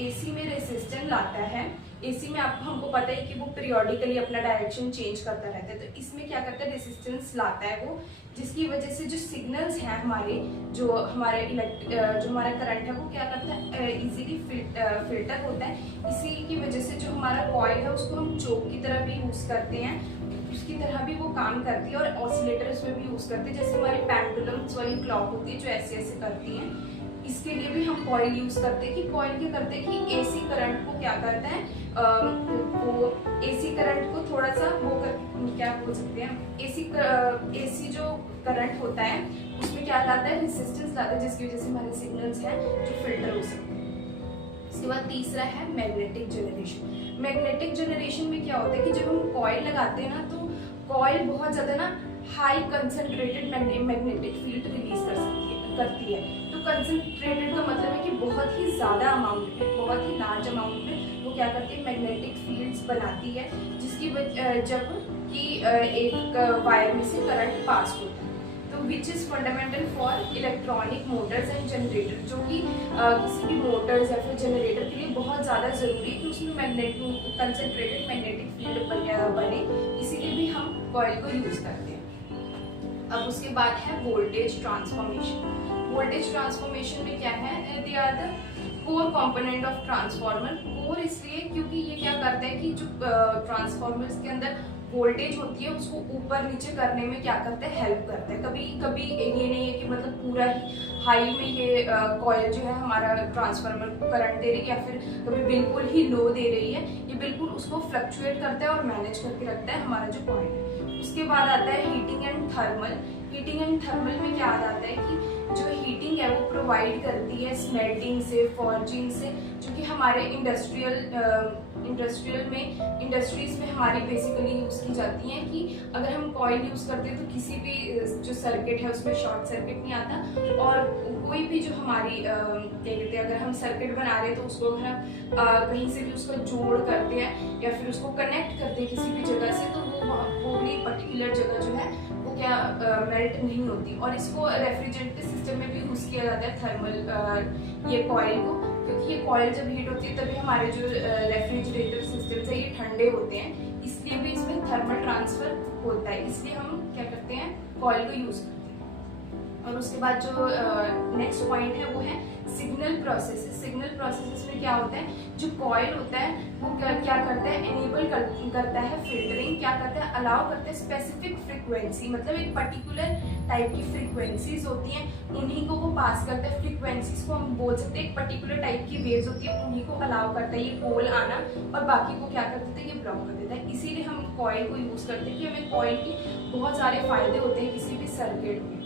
AC में resistance लाता है। एसी में आपको हमको पता है कि वो पीरियोडिकली अपना डायरेक्शन चेंज करता रहता है, तो इसमें क्या करता है, रेसिस्टेंस लाता है वो, जिसकी वजह से जो सिग्नल्स हैं हमारे, जो हमारे जो हमारा करंट है वो क्या करता है, इजीली फिल्टर होता है। इसी की वजह से जो हमारा कॉइल है उसको हम चोक की तरह भी यूज़ करते हैं, उसकी तरह भी वो काम करती है, और ऑसिलेटर इसमें भी यूज़ करते हैं। जैसे हमारी पेंडुलम्स वाली क्लॉक होती है जो ऐसे ऐसे करती हैं, इसके लिए भी हम कॉइल यूज़ करते हैं। कि कॉइल क्या करते हैं कि एसी करंट को क्या करता है, वो एसी करंट को थोड़ा सा क्या बोल सकते हैं, एसी जो करंट होता है उसमें क्या लाता है, रेजिस्टेंस लाता है, जिसकी वजह से हमारे सिग्नल्स हैं जो फिल्टर हो सकते हैं। इसके बाद तीसरा है मैग्नेटिक जनरेशन। मैग्नेटिक जनरेशन में क्या होता है कि जब हम कॉइल लगाते हैं ना, तो कॉइल बहुत ज़्यादा ना high concentrated magnetic field release करती है। तो कंसंट्रेटेड का मतलब है कि बहुत ही ज़्यादा अमाउंट में, बहुत ही लार्ज अमाउंट में वो क्या करती है, मैग्नेटिक फील्ड्स बनाती है, जिसकी जब कि एक वायर में से करंट पास होता है। तो which is fundamental for electronic Motors and generator, जो कि किसी भी मोटर्स या फिर जनरेटर के लिए बहुत ज़्यादा ज़रूरी है कि उसमें कंसंट्रेटेड मैग्नेटिक फील्ड बने, इसीलिए भी हम कॉइल को यूज़ करते हैं। अब उसके बाद है वोल्टेज ट्रांसफॉर्मेशन। वोल्टेज ट्रांसफॉर्मेशन में क्या है, they are the core component of transformer. Core इसलिए क्योंकि ये क्या करता है कि जो ट्रांसफार्मर्स के अंदर वोल्टेज होती है उसको ऊपर नीचे करने में क्या करता है, हेल्प करता है। कभी कभी ये नहीं है कि मतलब पूरा ही हाई में ये कॉइल जो है हमारा ट्रांसफार्मर को करंट दे रही है, या फिर कभी बिल्कुल ही लो दे रही है, ये बिल्कुल उसको फ्लक्चुएट करता है और मैनेज करके रखता है हमारा जो कॉइल है। उसके बाद आता है heating and thermal. Heating and thermal में क्या आ जाता है कि जो हीटिंग है वो प्रोवाइड करती है स्मेल्टिंग से, फॉर्जिंग से, जो कि हमारे इंडस्ट्रीज में हमारी बेसिकली यूज़ की जाती हैं। कि अगर हम कॉइल यूज़ करते हैं तो किसी भी जो सर्किट है उसमें शॉर्ट सर्किट नहीं आता, और कोई भी जो हमारी क्या कहते हैं, अगर हम सर्किट बना रहे हैं तो उसको अगर हम कहीं से भी उसको जोड़ करते हैं या फिर उसको कनेक्ट करते हैं किसी भी जगह से, तो वो भी पर्टिकुलर जगह जो है वो क्या मेल्ट नहीं होती। और इसको रेफ्रिजरेटर सिस्टम में भी यूज़ किया जाता है, थर्मल ये कॉइल को, क्योंकि ये कॉइल जब हीट होती है तभी हमारे जो रेफ्रिजरेटर सिस्टम है ये ठंडे होते हैं, इसलिए भी इसमें थर्मल ट्रांसफर होता है, इसलिए हम क्या करते हैं, कॉइल को यूज़ करते हैं। और उसके बाद जो नेक्स्ट पॉइंट है वो है सिग्नल प्रोसेसेस। सिग्नल प्रोसेसेस में क्या होता है, जो कॉइल होता है वो क्या करता है, एनेबल करता है फिल्टरिंग, क्या करता है, अलाउ करता है स्पेसिफिक फ्रीक्वेंसी, मतलब एक पर्टिकुलर टाइप की फ्रीक्वेंसीज होती हैं, उन्हीं को वो पास करता है। फ्रीक्वेंसीज को हम बोल सकते हैं एक पर्टिकुलर टाइप की वेव्स होती है, उन्हीं को अलाउ करता है ये पोल आना, और बाकी को क्या कर देता है, ये ब्लॉक कर देता है। इसीलिए हम कॉइल को यूज़ करते हैं कि हमें कॉइल के बहुत सारे फायदे होते हैं किसी भी सर्किट में।